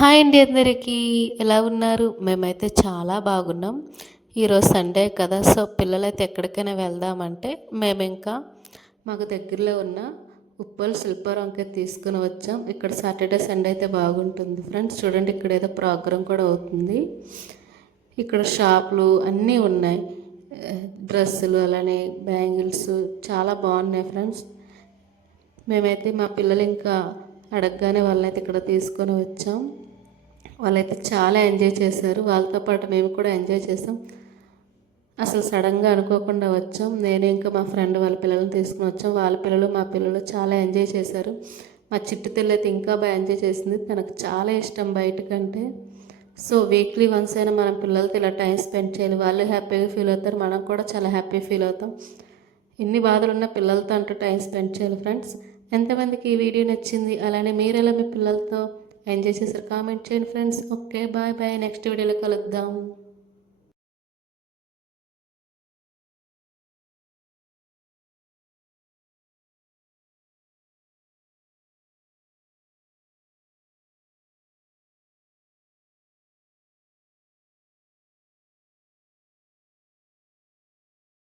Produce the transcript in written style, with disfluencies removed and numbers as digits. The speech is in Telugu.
హాయ్ అండి అందరికీ. ఎలా ఉన్నారు? మేమైతే చాలా బాగున్నాం. ఈరోజు సండే కదా! సో, పిల్లలైతే ఎక్కడికైనా వెళ్దామంటే మేమింకా మాకు దగ్గరలో ఉన్న ఉప్పల్ శిల్పారామంకి తీసుకొని వచ్చాం. ఇక్కడ సాటర్డే, సండే అయితే బాగుంటుంది ఫ్రెండ్స్. చూడండి ఇక్కడ ఏదో ప్రోగ్రామ్ కూడా అవుతుంది. ఇక్కడ షాపులు అన్నీ ఉన్నాయి. డ్రెస్సులు అలానే బ్యాంగిల్స్ చాలా బాగున్నాయి ఫ్రెండ్స్. మేమైతే మా పిల్లలు ఇంకా అడగగానే వాళ్ళైతే ఇక్కడ తీసుకొని వచ్చాం. వాళ్ళైతే చాలా ఎంజాయ్ చేశారు. వాళ్ళతో పాటు మేము కూడా ఎంజాయ్ చేసాం. అసలు సడన్గా అనుకోకుండా వచ్చాం. నేను ఇంకా మా ఫ్రెండ్ వాళ్ళ పిల్లల్ని తీసుకుని వచ్చాం. వాళ్ళ పిల్లలు మా పిల్లలు చాలా ఎంజాయ్ చేశారు. మా చిట్టి తల్లి అయితే ఇంకా బాగా ఎంజాయ్ చేసింది. తనకు చాలా ఇష్టం బయటకంటే. సో వీక్లీ వన్స్ అయినా మనం పిల్లలతో ఇలా టైం స్పెండ్ చేయాలి. వాళ్ళు హ్యాపీగా ఫీల్ అవుతారు, మనం కూడా చాలా హ్యాపీ ఫీల్ అవుతాం. ఎన్ని బాధలున్నా పిల్లలతో అంటూ టైం స్పెండ్ చేయాలి ఫ్రెండ్స్. ఎంతమందికి ఈ వీడియో నచ్చింది, అలానే మీరు ఎలా మీ పిల్లలతో ఎంజాయ్ చేశారు కామెంట్ చేయండి friends. Okay, bye bye. Next వీడియోలో కలుద్దాం.